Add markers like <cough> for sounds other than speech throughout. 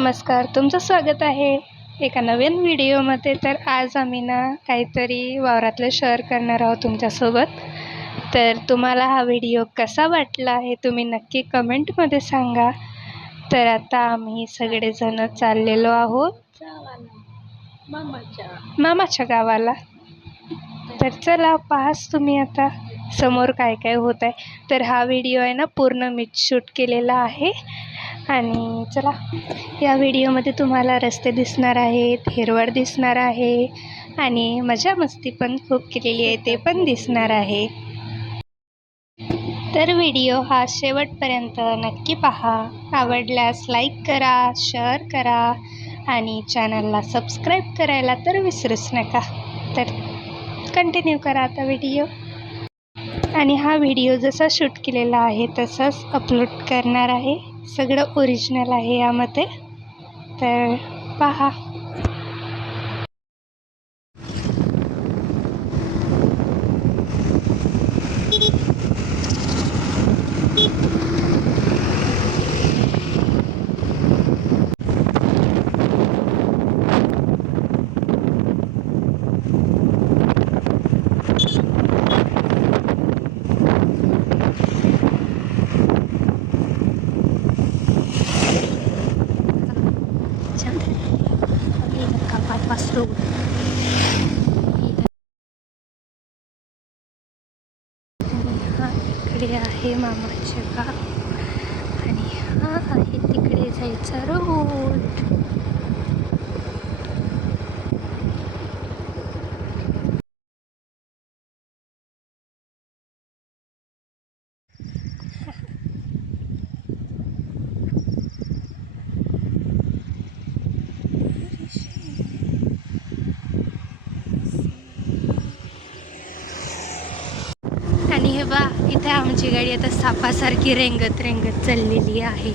नमस्कार तुमचं स्वागत आहे एका नवीन व्हिडिओमध्ये. तर आज आम्ही ना काहीतरी वावरातलं शेअर करणार आहोत तुमच्यासोबत. तर तुम्हाला हा व्हिडिओ कसा वाटला हे तुम्ही नक्की कमेंटमध्ये सांगा. तर आता आम्ही सगळेजण चाललेलो आहोत. मामाच्या गावाला. तर चला पाहाच तुम्ही आता समोर काय काय होत आहे तर हा व्हिडिओ आहे ना पूर्ण मीच शूट केलेला आहे. आणि चला या व्हिडिओमध्ये तुम्हाला रस्ते दिसणार आहेत हिरवळ दिसणार आहे आणि मजा मस्ती पण खूप केलेली आहे ते पण दिसणार आहे. तर व्हिडिओ हा शेवटपर्यंत नक्की पहा. आवडल्यास लाईक करा शेअर करा आणि चॅनलला सबस्क्राईब करायला तर विसरूच नका. तर कंटिन्यू करा आता व्हिडिओ. आणि हा व्हिडिओ जसा शूट केलेला आहे तसाच अपलोड करणार आहे. सगळं ओरिजिनल आहे यामध्ये. तर पहा. हा इकडे आहे मामाचे गाव. आणि हा आहे तिकडे जायचा रोड आणि हे बा इथे आमची गाडी आता सापासारखी रेंगत रेंगत चाललेली आहे.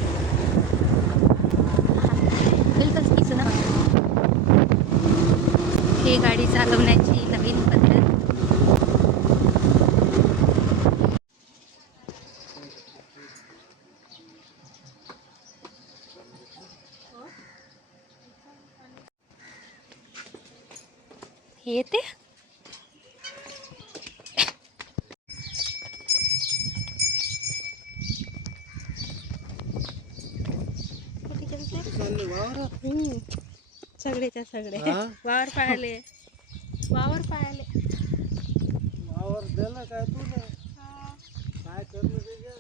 हे गाडी चालवण्याची नवीन पद्धत येते सगळेच्या सगळे. हा? वावर पाळले. वावर पाळले. वावर दिलं काय तू काय करणं त्याच्यात?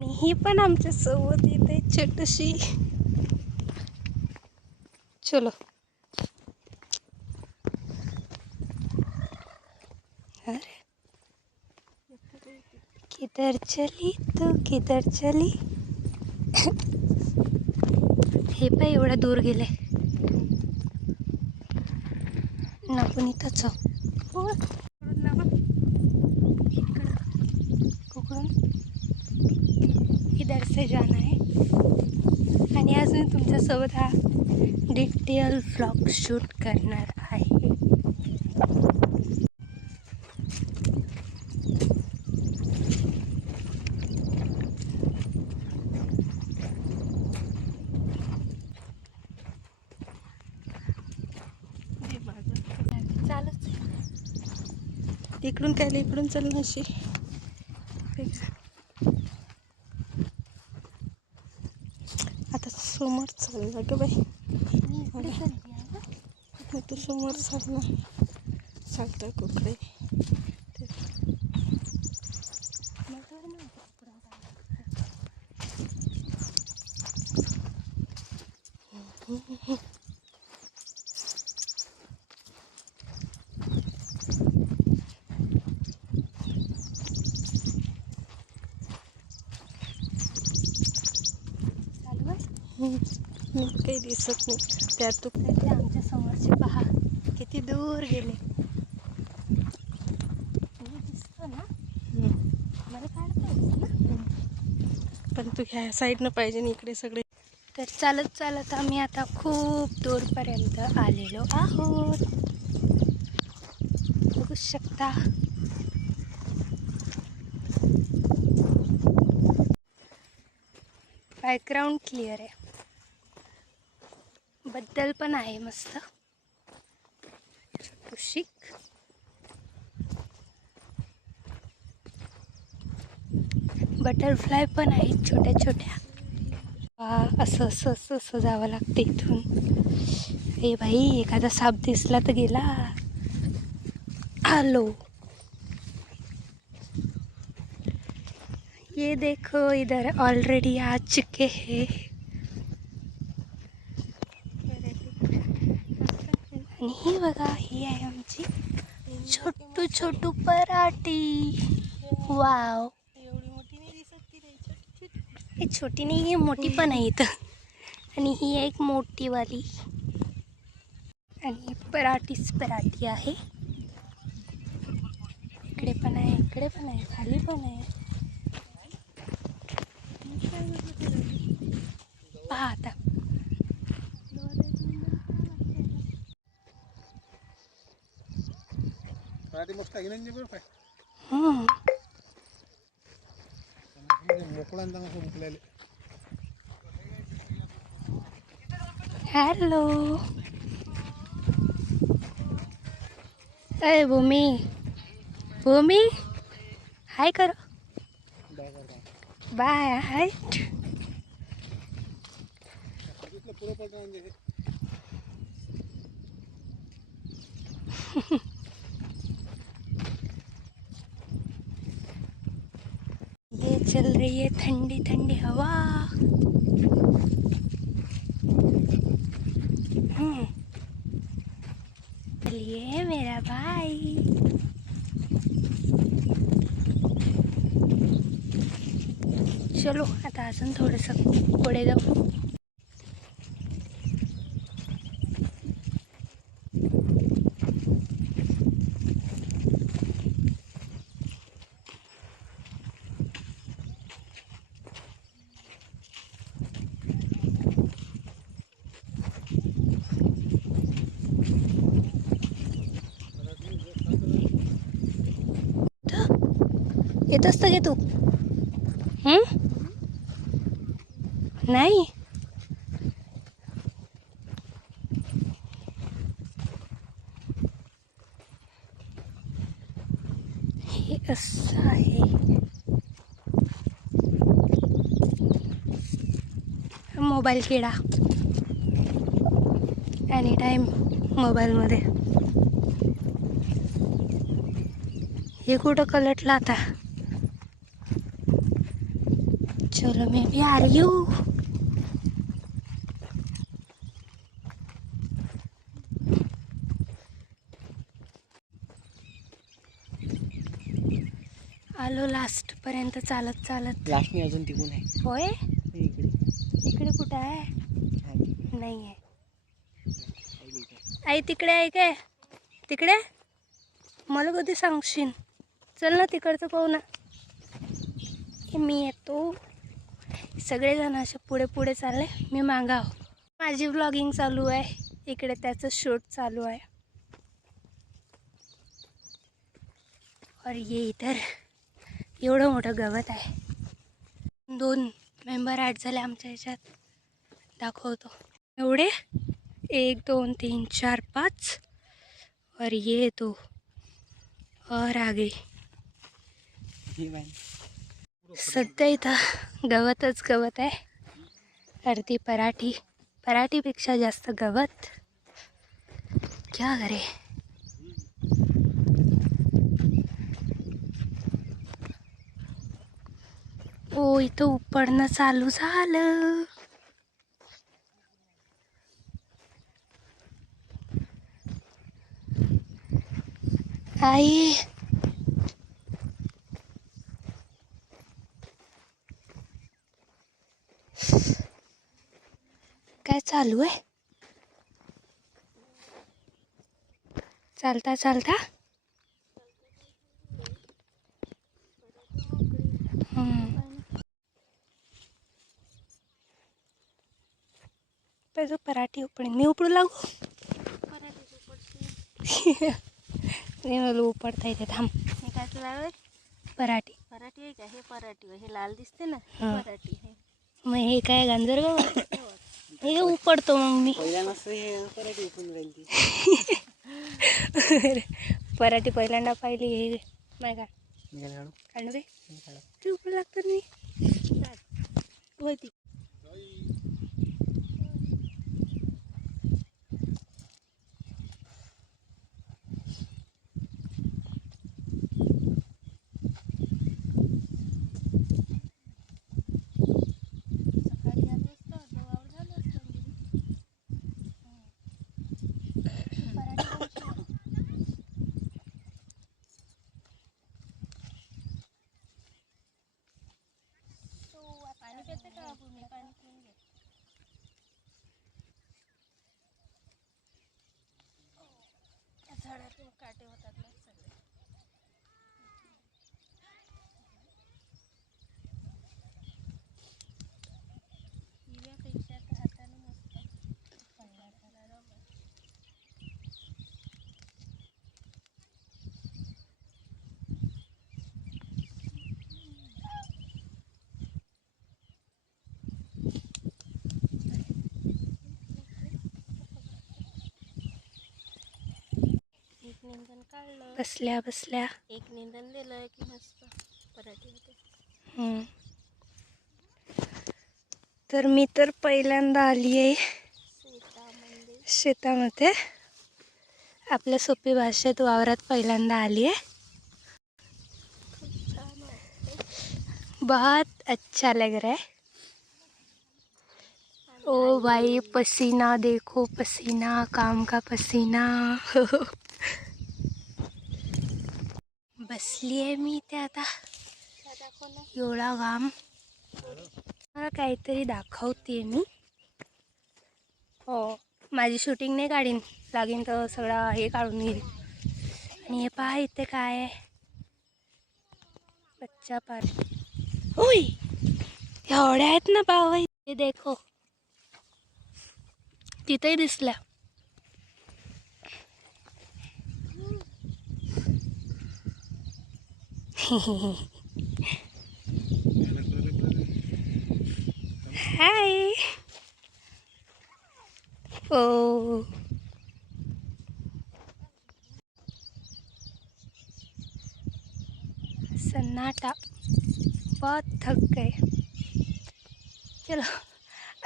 आणि ही पण आमच्यासोबत येते छोटीशी. चलो. किधर चली तू किधर चली? हे पण एवढं दूर गेले. आपण इथंच आहो. इधर से जाना है. आणि आज मी तुमच्यासोबत हा डिटेल व्लॉग शूट करणार आहे चालूच इकडून काय इकडून चल ना अशी आता समोर चालला ग बाई. तू समोर चालला. चालतं कुकडे. दिसत नाही. त्यात तू आमच्या समोरचे पहा. किती दूर गेले. दिसतो ना? मला काढता ना? पण तू ह्या साईडनं पाहिजे आणि इकडे सगळे. तर चालत चालत आम्ही आता खूप दूरपर्यंत आलेलो आहोत. बघू शकता. बॅकग्राऊंड क्लिअर आहे. बद्दल पण आहे मस्त. कुशिक बटरफ्लाय पण आहेत छोट्या छोट्या. वा, असं असं असं असं जावं लागतं इथून. ए भाई एखादा साप दिसला तर गेला. आलो ये देखो इधर ऑलरेडी आ चुके हैं. आणि ही बघा ही आहे आमची छोटू छोटू पराठी वाव नाही ती रे छोटी छोटी हे नाही आहे मोठी पण आहे इथं आणि ही एक मोठीवाली आणि पराठीच पराठी आहे। इकडे पण आहे इकडे पण आहे खाली पण आहे पहा आता मराठी मस्त आहे की बरं काय हम्म. मोकळा आणि चांगला मोकळ्याले हॅलो अय भूमी भूमी हाय कर बाय हाय तिथलं पुढं पडलं म्हणजे हे. ये चल रही है ठंडी ठंडी हवा। चलिए मेरा भाई। चलो आता अजून थोडंसं पुढे जाऊ असतं घे तू. हं? नाही. हे असं आहे. मोबाईल किडा एनी टाईम मोबाईलमध्ये. हे कुठं कलटलं आता? चलो मैं भी आ रही हूँ आलो लास्ट पर्यंत चालत चालत. लास्ट मी अजून तिकून आहे. होय? इकडे इकडे. कुठं आहे. नाही आहे. आई तिकडे आहे काय? तिकडे? मला कधी सांगशील? चल ना तिकडचं पाहू ना. मी येतो. सगळेजण असे पुढे पुढे चालले. मी मागाव माझी ब्लॉगिंग चालू आहे. इकडे त्याचं शूट चालू आहे. और ये इतर. एवढं मोठं गवत आहे. दोन मेंबर ॲड झाले आमच्या ह्याच्यात. दाखवतो. एवढे? एक दोन तीन चार पाच. और ये दो और आगे ही बाई. सध्या इथं गवतच गवत आहे. अर्धी पराठी पराठीपेक्षा जास्त गवत. क्या करे? ओ इथं उपडणं चालू झालं. आई काय चालू आहे? चालता चालता? हम्म. पहिलं पराठी उपडीन. मी उपडू लागू? <laughs> मला उपडता येते. थांब. हे काय लावलं पराठी. पराठी आहे का? हे पराठी. हे लाल दिसते ना. पराठी हे मग हे काय गांजर गाव <coughs> हे उपडतो मग मी. पराठी पहिल्यांदा पाहिली हे. माय का? काढू? रे. उपड लागतं मी होती. पाणी पिऊन घे झाडातून काटे होतात ना. बसल्या. बसल्या एक निंदन दिलं की मस्त. पराठी होते हम्म. तर मी तर पहिल्यांदा आली आहे शेतामध्ये. आपल्या सोपी भाषेत वावरात पहिल्यांदा आली आहे. बहुत अच्छा लग रहा है. ओ भाई पसीना देखो पसीना काम का पसीना. <laughs> बसली आहे मी इथे आता. दाखव एवढा घाम. मला काहीतरी दाखवते मी. हो माझी शूटिंग नाही काढीन. लागीन तर सगळा हे काढून घेईन. आणि हे पहा इथे काय आहे. बच्चा पार होय एवढ्या आहेत ना पाव हे देखो. तिथेही दिसल्या. <laughs> हाय ओ oh. सन्नाटा बहुत थक गए। चलो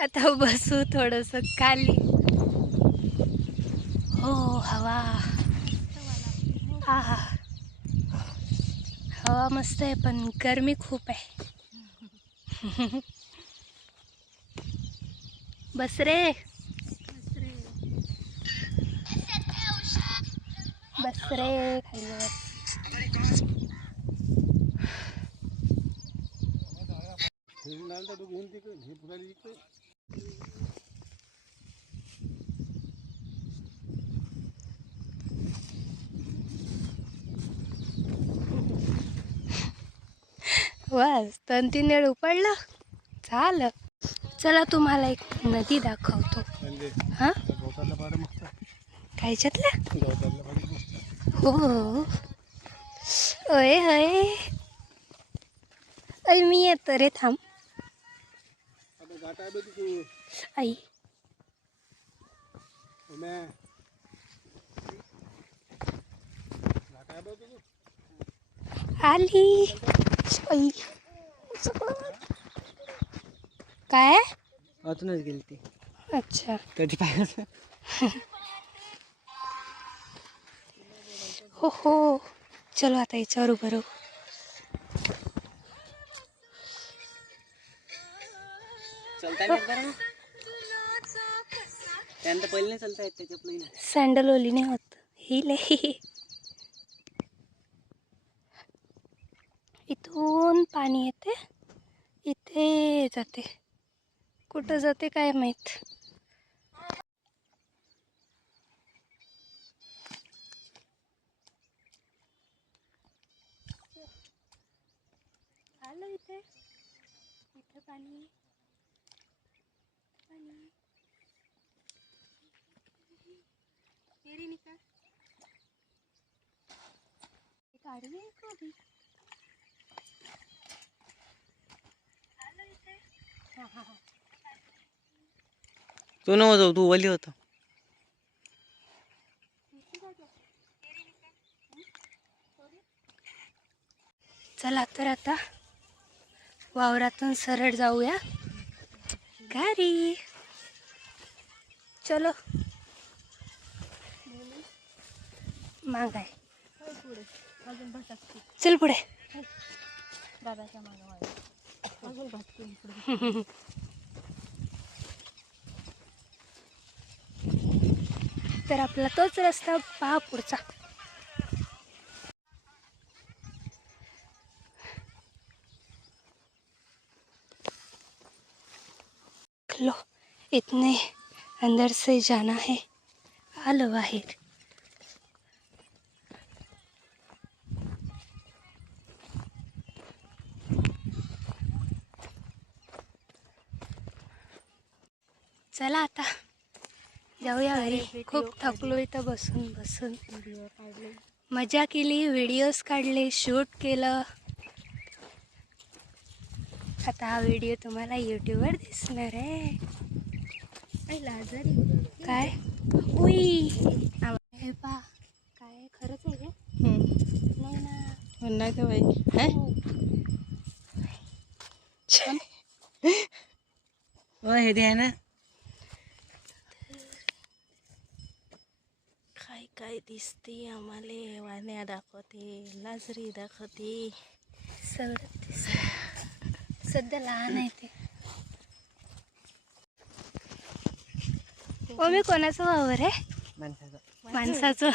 आता बसू थोडंसं खाली। हो हवा। आहा हवा मस्त आहे पण गरमी खूप आहे. <laughs> बस रे. बस रे खाली बस. लाल तर घेऊन तिकडे हे बस दोन तीन वेळ उपडलं. झालं. चला तुम्हाला एक नदी दाखवतो. म्हणजे? हां? हो. अय हय अय मी येतो रे थांब. आई. आली. काय? आतूनच गेली ती. अच्छा. कधी पाहिजे हो हो. चलो आता याच्यावर उभं राहू. सँडल ओली नाही होत. हिले इथून पाणी येते इथे जाते. कुठं जाते काय माहीत? आलं इथे. इथं पाणी. पाणी. ये रे निका काढली कधी तू नव जाऊ तू वली होता. चला तर आता वावरातून सरळ जाऊया. घरी चलो. मागाय चल पुढे. दादाच्या मागं तर आपला तोच रस्ता पहा पुढचा. लो इतने अंदर से जाना है. आलो बाहेर. चला आता. जाऊया घरी. खूप थकलो इथं बसून बसून. व्हिडिओ काढले मजा केली व्हिडिओज काढले शूट केलं. आता हा व्हिडिओ तुम्हाला यूट्यूबवर दिसणार आहे. काय? उई! हे पा काय? खरंच आहे का? नाही बाई? हे? दे आहे ना. काय दिसते आम्हाला? वाण्या दाखवते लाजरी दाखवते. सगळं सध्या लहान आहे ते. ओ मी कोणाचं वावर आहे? माणसाचा. माणसाचं.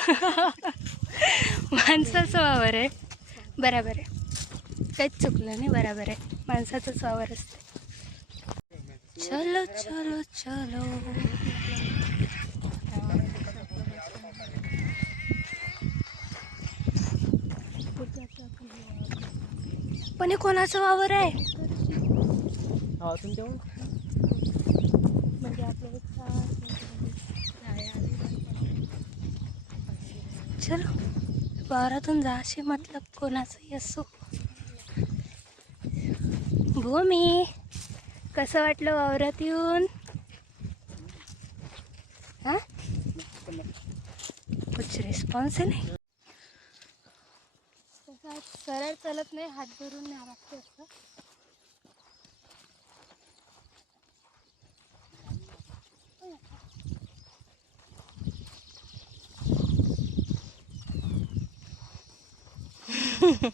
माणसाचं वावर आहे. बराबर आहे. काहीच चुकलं नाही बराबर आहे. माणसाचंच वावर असते चलो चलो चलो. पण हे कोणाचं वावर आहे? हो म्हणजे चलो वावरातून जा असे मतलब कोणाचंही असो. भूमी कसं वाटलं वावरात येऊन? हा? कुछ रिस्पॉन्स नाही. तसं सरळ चालत नाही हात धरून न्यावं लागतं असं. <laughs>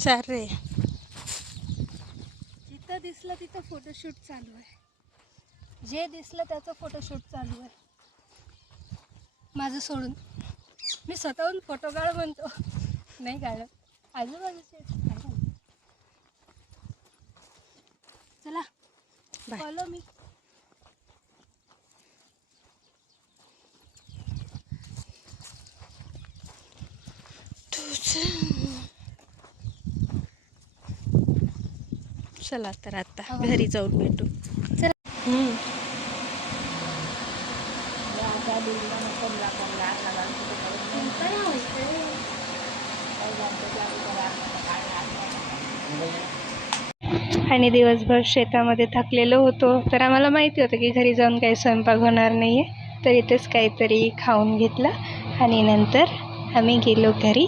चार रे. जिथं दिसलं तिथं फोटोशूट चालू आहे. जे दिसलं त्याचं फोटोशूट चालू आहे. माझं सोडून. मी स्वतःहून फोटो काढ म्हणतो. नाही काढत. आजूबाजूचे. चला. फॉलो मी चला तर आता हो. घरी जाऊन भेटू. चला. आणि दिवसभर शेतामध्ये थकलेलो होतो तर आम्हाला माहिती होतं की घरी जाऊन काही स्वयंपाक होणार नाही आहे तर इथेच काहीतरी खाऊन घेतलं आणि नंतर आम्ही गेलो घरी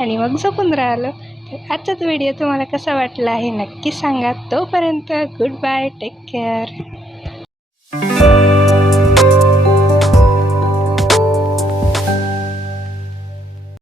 आणि मग झोपून राहिलो. तर आजचाच व्हिडिओ तुम्हाला कसा वाटला आहे नक्की सांगा. तोपर्यंत गुड बाय टेक केअर.